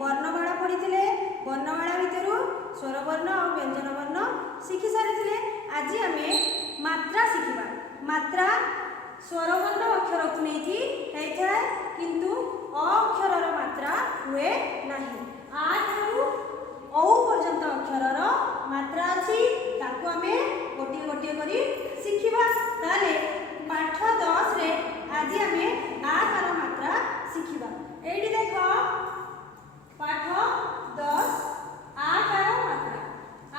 ବର୍ଣ୍ଣମାଳା ପଢ଼ିଥିଲେ। ବର୍ଣ୍ଣମାଳା ଭିତରୁ ସ୍ୱରବର୍ଣ୍ଣ ଆଉ ବ୍ୟଞ୍ଜନ ବର୍ଣ୍ଣ ଶିଖି ସାରିଥିଲେ। ଆଜି ଆମେ ମାତ୍ରା ଶିଖିବା। ମାତ୍ରା ସ୍ୱରବର୍ଣ୍ଣ ଅକ୍ଷରକୁ ନେଇକି ହେଇଥାଏ, କିନ୍ତୁ ଅ ଅକ୍ଷରର ମାତ୍ରା ହୁଏ ନାହିଁ। ଆ ଠାରୁ ଔ ପର୍ଯ୍ୟନ୍ତ ଅକ୍ଷରର ମାତ୍ରା ଅଛି, ତାକୁ ଆମେ ଗୋଟିଏ ଗୋଟିଏ କରି ଶିଖିବା। ତାହେଲେ ପାଠ 10 ରେ ଆଜି ଆମେ ଆ କାର ମାତ୍ରା ଶିଖିବା। ଏଇଠି ଦେଖ ପାଠ 10 ଆ କାର ମାତ୍ରା।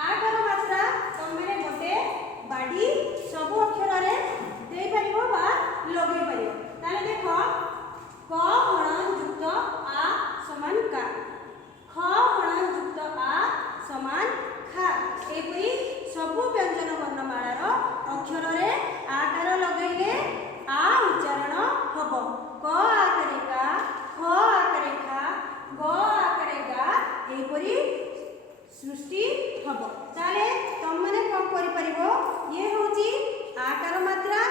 ଆ କାର ମାତ୍ରା ତମେ ଗୋଟେ ବାଡ଼ି ସବୁ ଅକ୍ଷରରେ ଦେଇପାରିବ ବା ଲଗେଇ ପାରିବ। ତାହେଲେ ଦେଖ କ ହଣ ଯୁକ୍ତ ଆ ସମାନ କା, খ ହଣ ଯୁକ୍ତ ଆ ସମାନ ଖା। ଏପରି ସବୁ ବ୍ୟଞ୍ଜନ ବର୍ଣ୍ଣମାଳାର ଅକ୍ଷରରେ ଆ କାର ଲଗେଇଲେ ଆ ଉଚ୍ଚାରଣ ହବ। କ ଆକାରେ କା, ଖ ଆକାରେ ଖା, ଗ ଆକାରେ ଗା, ଏହିପରି ସୃଷ୍ଟି ହବ। ତାହେଲେ ତମମାନେ କଣ କରିପାରିବ, ଇଏ ହେଉଛି ଆ କାର ମାତ୍ରା।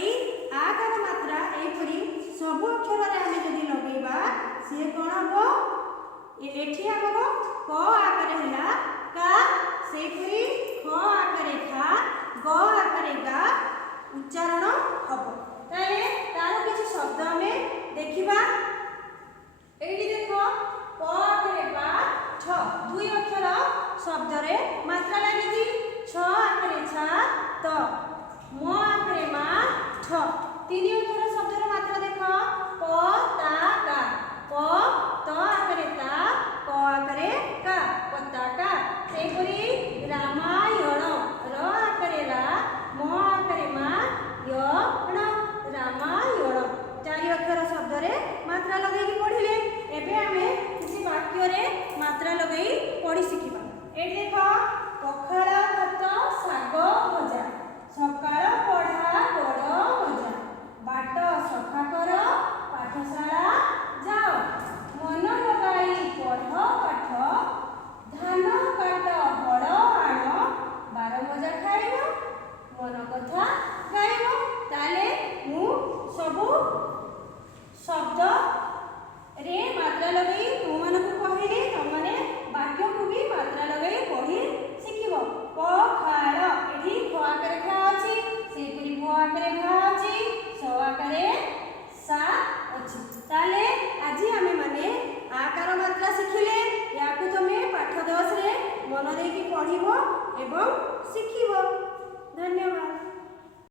ଏଇ ଆ କାର ମାତ୍ରା ଏହିପରି ସବୁ ଅକ୍ଷରରେ ଆମେ ଯଦି ଲଗେଇବା ସିଏ କଣ ହବ, ଏଠି ଆମର କ ଆକାରେ ହେଲା କା, ସେହିପରି ଖ ଆକାରେ ଖା, ଗ ଆକାରେ ଗା ଉଚ୍ଚାରଣ ହବ। ତାହେଲେ ତାର କିଛି ଶବ୍ଦ ଆମେ ଦେଖିବା। ଏଇଠି ଦେଖ ପ ଆକାରେ ପା, ଛ, ଦୁଇ ଅକ୍ଷର ଶବ୍ଦରେ ମାତ୍ରା ଲାଗିଛି। ଛ ଆକାରେ ଛା, ତ, ମ ଆକାରେ ମା, ଠ, ତିନି ଅକ୍ଷର ଶବ୍ଦର ମାତ୍ରା ଦେଖ। ପ ତା କା, ପ ତ ଆକାରେ ତା, କ ଆକାରେ କା, ପତାକା। ସେହିପରି ରାମାୟଣ, ର ଆକାରେ ରା, ମ ଆକାରେ ମା, ୟଣ, ରାମାୟଣ। ଚାରି ଅକ୍ଷର ଶବ୍ଦରେ ମାତ୍ରା ଲଗେଇକି ପଢ଼ିଲେ। ଏବେ ଆମେ କିଛି ବାକ୍ୟରେ ମାତ୍ରା ଲଗେଇ ପଢ଼ି ଶିଖିବା। ଏଠି ଦେଖ ପଖାଳ ଭାତ ଶାଗ ଭଜା, ସକାଳ ପଢ଼ା ବଡ଼ ମଜା, ବାଟ ସଫା କର ପାଠଶାଳା ଯାଅ, ମନ ଲଗାଇ ପଢ଼ ପାଠ, ଧାନ କାଟ ହଳ ଆଣ, ବାର ମଜା ଖାଇବ ମନ କଥା ଗାଇବ। ତାହେଲେ ମୁଁ ସବୁ ଶବ୍ଦରେ ମାତ୍ରା ଲଗେଇ ତୁମମାନଙ୍କୁ କହିଲି, ତମମାନେ ବାକ୍ୟକୁ ବି ମାତ୍ରା ଲଗେଇ ପଢ଼ି ଶିଖିବ। ପଖାଳ, ଏଠି ଖ ଆକାରେ ଖା ଅଛି, ସେହିପରି ଭ ଆକାରେ ଘା ଅଛି, ସ ଆକାରେ ସା ଅଛି। ତାହେଲେ ଆଜି ଆମେ ମାନେ ଆ କାର ମାତ୍ରା ଶିଖିଲେ। ୟାକୁ ତମେ ପାଠ 10 ରେ ମନ ଦେଇକି ପଢ଼ିବ ଏବଂ ଶିଖିବ। ଧନ୍ୟବାଦ।